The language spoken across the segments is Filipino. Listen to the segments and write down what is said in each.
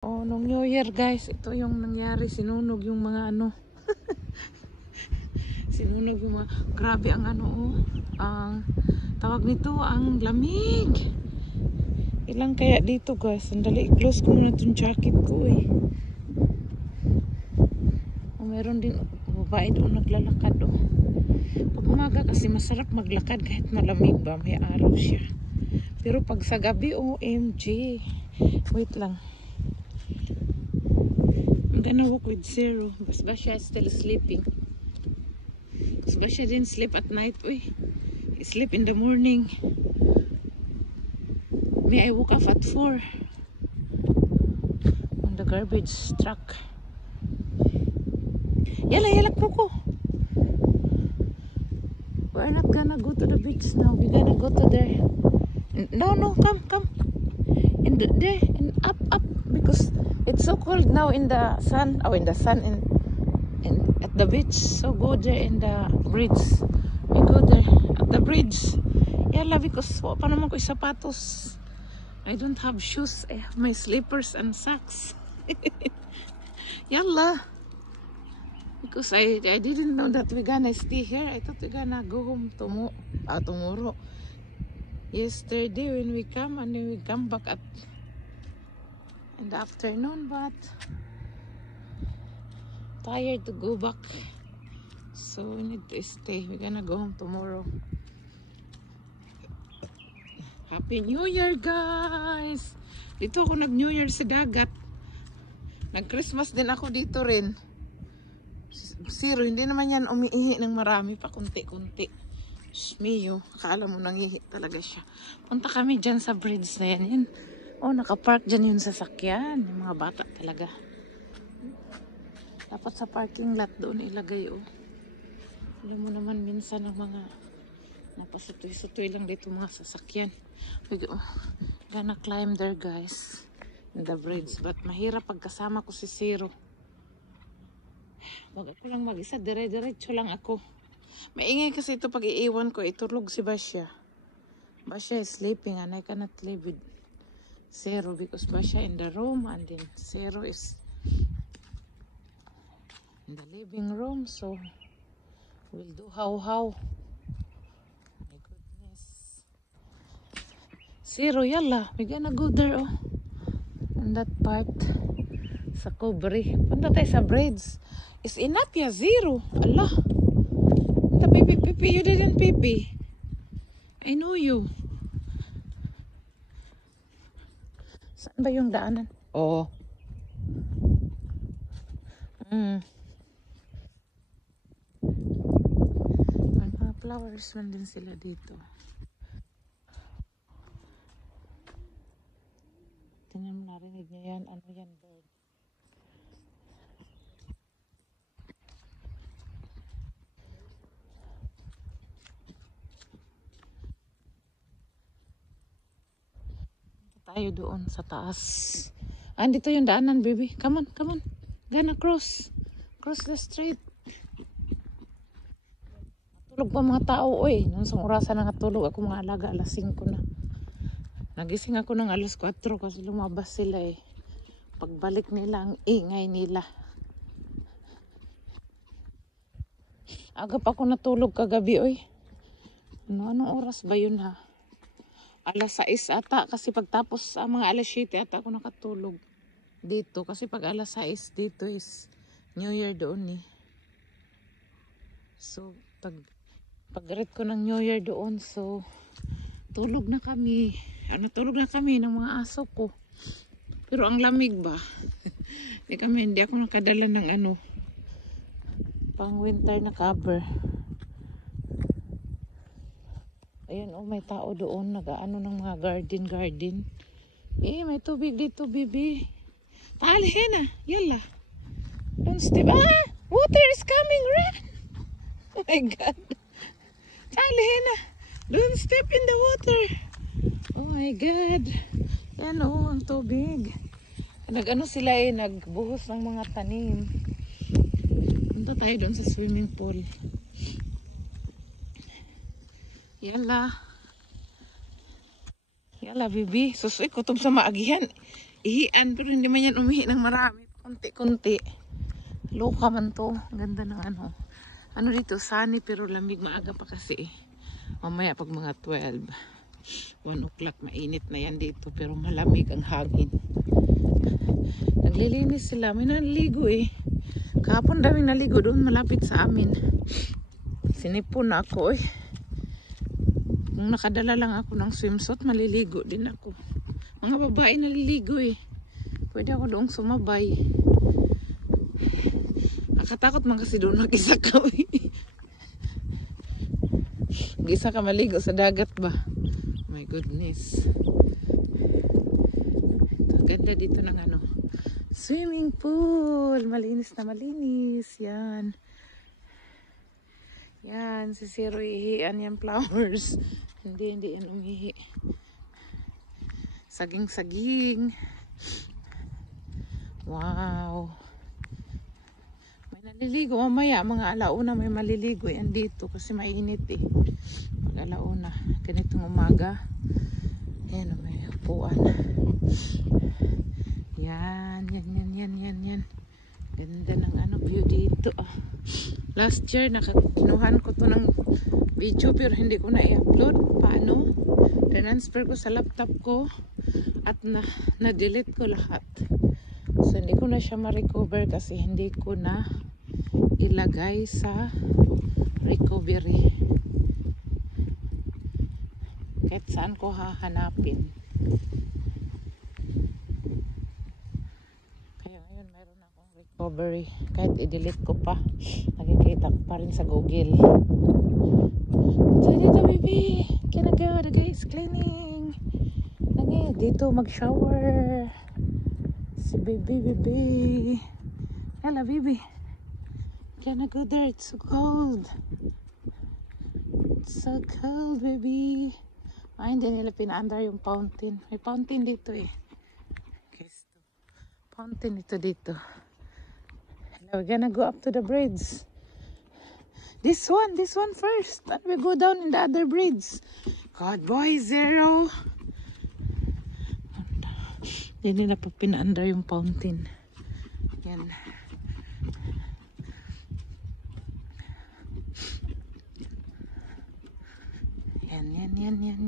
Oh, nung New Year guys, ito yung nangyari, sinunog yung mga ano. Sinunog yung mga, grabe ang ano oh. Ang tawag nito, ang lamig. Ilang kaya dito guys, sandali i-close ko muna itong jacket ko eh. Oh, meron din babae doon naglalakad oh. Pag umaga kasi masarap maglakad kahit malamig ba, may araw siya. Pero pag sa gabi, OMG. Wait lang. I'm gonna walk with Zero. But Basha is still sleeping. Basha didn't sleep at night. Uy. He sleep in the morning. Me, I woke up at 4. On the garbage truck. Yala, yala, Kroko. We're not gonna go to the beach now. We're gonna go to there. No, no, come, come. In the, there, and up, up. Because it's so cold now in the sun. Oh, in the sun and at the beach. So go there in the bridge. We go there at the bridge. Yala, because pa naman ko yung sapatos. I don't have shoes. I have my slippers and socks. Yala. Because I didn't know that we're gonna stay here. I thought we're gonna go home tomorrow. Yesterday when we come and then we come back at in the afternoon, but tired to go back, so we need to stay. We're gonna go home tomorrow. Happy New Year guys! Dito ako nag New Year sa dagat. Nag Christmas din ako dito rin. Zero, hindi naman yan umiihi ng marami pa, kunti-kunti. Shmiyo, akala mo nangihi talaga siya. Punta kami dyan sa bridge na yan. Yan. Oh, nakapark dyan yung sasakyan. Yung mga bata talaga. Dapat sa parking lot doon ilagay oh. Alam mo naman minsan ang mga napasutoy-sutoy lang dito mga sasakyan. Gonna climb there guys. In the bridge. But mahirap pagkasama ko si Zero. Wag ako lang mag-isa. Dire-diretso lang ako. Maingay kasi ito pag iiwan ko. Itulog si Basha. Basha is sleeping and I cannot live with Zero because Basha in the room and then Zero is in the living room, so we'll do how. My goodness. Zero, yalla, we're gonna go there oh. On that part sa Cobre. Punta tayo sa bridge. Is enough ya Zero. Allah. Punta pipi, you didn't pipi. I know you. Saan ba yung daanan? Oh. May mga flowers man din sila dito. Tingnan mo, narinig niya yan. Ano yan, bird? Tayo doon sa taas. Andito yung daanan, baby. Come on, come on. Gonna cross. Cross the street. Natulog pa mga tao, oy. Nung isang orasan na natulog ako mga alaga, alas 5 na. Nagising ako ng alas 4 kasi lumabas sila eh. Pagbalik nila, ang ingay nila. Aga pa ako natulog kagabi, oy. Anong oras ba yun ha? Alas 6 ata kasi pagtapos mga alas 7 ata ako nakatulog dito kasi pag alas 6 dito is New Year doon eh. So pag-ret ko ng New Year doon, so tulog na kami. Natulog na kami ng mga aso ko. Pero ang lamig ba? Hindi ako nakadala ng ano pang winter na cover. Ayun oh, may tao doon nag-aano ng mga garden. Eh, may tubig dito, bibi. Taalihin na, yalla. Don't step. Ah! Water is coming, run! Oh my God. Taalihin na. Don't step in the water. Oh my God. Yan oh, ang tubig. Nag-ano sila eh, nagbuhos ng mga tanim. Punta tayo doon sa swimming pool. Yala. Yala, bibi. Susoy, kutob sa maagihan. ihian, pero hindi man yan umihi ng marami. Kunti-kunti. Loka man to. Ang ganda ng ano. Ano dito, sunny pero lamig, maaga pa kasi. Mamaya pag mga 12, 1 o'clock, mainit na yan dito. Pero malamig ang hangin. Naglilinis sila. May naligo eh. Kahapon daming naligo doon malapit sa amin. Sinipon na ako eh. Kung nakadala lang ako ng swimsuit, maliligo din ako. Mga babae naliligo eh. Pwede ako doong sumabay. Nakatakot man kasi doon mag-isa ka eh. Mag-isa ka maligo sa dagat ba? Oh my goodness. Ang ganda dito ng ano. Swimming pool. Malinis na malinis. Yan. Yan. Si Zero ihian yan flowers. Hindi yan umihi. Saging-saging. Wow. May naliligo. Mamaya mga alauna may maliligo yan dito kasi mainit eh. Pag alauna. Ganitong umaga. Ayan may upuan. Yan. Ganda ng ano view dito. Last year nakakinuhan ko to ng video pero hindi ko na i-upload. Paano? Transfer ko sa laptop ko at na-delete ko lahat. So hindi ko na siya ma-recover kasi hindi ko na ilagay sa recovery. Kahit saan ko hahanapin. Kaya ngayon meron akong recovery. Kahit i-delete ko pa, nakikita ko pa rin sa Google. Dito baby, can I go? The guy is cleaning. Dito mag-shower. Si baby. Hello baby. Can I go there? It's so cold. It's so cold baby. Hindi nila pinaandar yung fountain. May fountain dito eh. Fountain ito dito. We're gonna go up to the bridge. This one first. Then we go down in the other bridge. God boy, Zero. Hindi nila pa pinaandar yung fountain. Yan.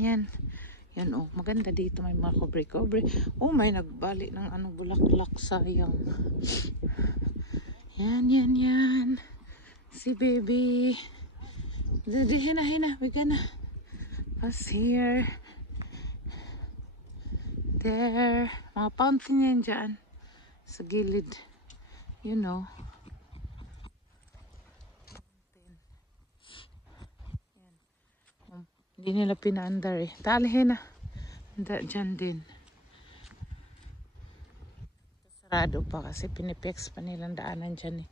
Yan. Yan oh, maganda dito may mga kobre-kobre. Oh, may nagbali ng ano bulaklak sayang. Yan. Si baby. Hina. We gonna pass here. There. Mga fountain yan dyan. Sa gilid. You know. Hindi nila pinaandar eh. Talihin na. Diyan din. Sarado pa kasi pinipex pa nilang daanan dyan eh.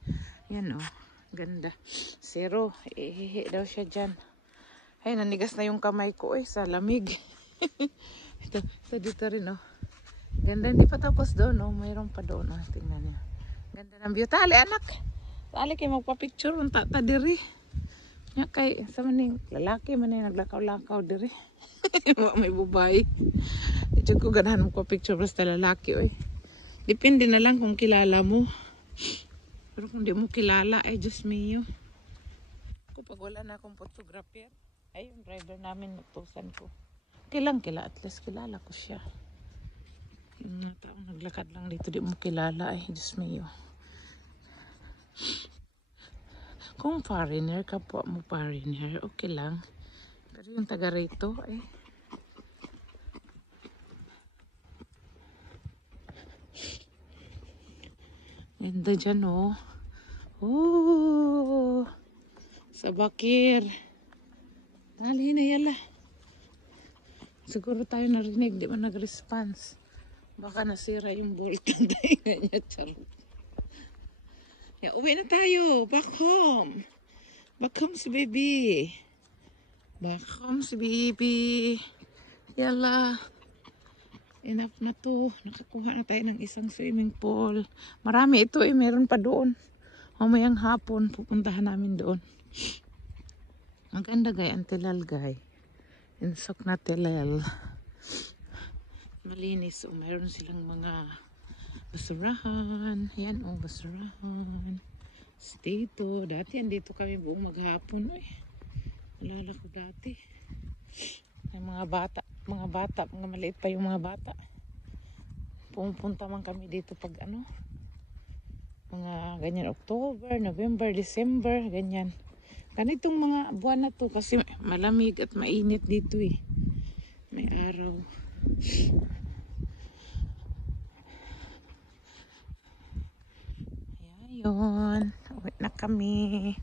Yan oh. Ganda. Zero. Ihihi daw siya dyan. Ay, nanigas na yung kamay ko eh. Sa lamig. Ito dito rin oh. Ganda. Hindi pa tapos doon oh. Mayroon pa doon oh. Tingnan niya. Ganda ng view. Tali anak. Tali kayo magpa-picture. Unta ta diri. Nga kay sa maning lalaki man ay naglakaw-lakaw diri. May babae. Ito ko ganahan mo ko picture basta lalaki oy. Depende na lang kung kilala mo. Pero kung di mo kilala ay Diyos mio. Kapag wala na akong photographer, ay yung driver namin natusan ko. At least kilala ko siya. Yung mga taong naglakad lang dito di mo kilala ay Diyos mio. Kung foreigner, kapwa mo foreigner, okay lang. Pero yung taga rito, eh. Ganda dyan, oh. Oh! Sa bakir. Dali na yala. Siguro tayo narinig, di ba nag-response? Baka nasira yung bolt ng dahinga niya, charot. Yeah, uwi na tayo. Back home. Back home si baby. Yala. Enough na to. Nakakuha na tayo ng isang swimming pool. Marami ito eh. Meron pa doon. Mamayang hapon. Pupuntahan namin doon. Maganda gay. Antilal gay. Insok na tilal. malinis. O mayroon silang mga basurahan. Yan o, basurahan. Dito, dati andito kami buong maghapon. Uy, alala ko dati. May mga bata, mga maliit pa yung mga bata. Pumunta man kami dito pag ano, mga ganyan, October, November, December, ganyan. Ganitong mga buwan na to kasi malamig at mainit dito eh. May araw. Ayan, uwi na kami.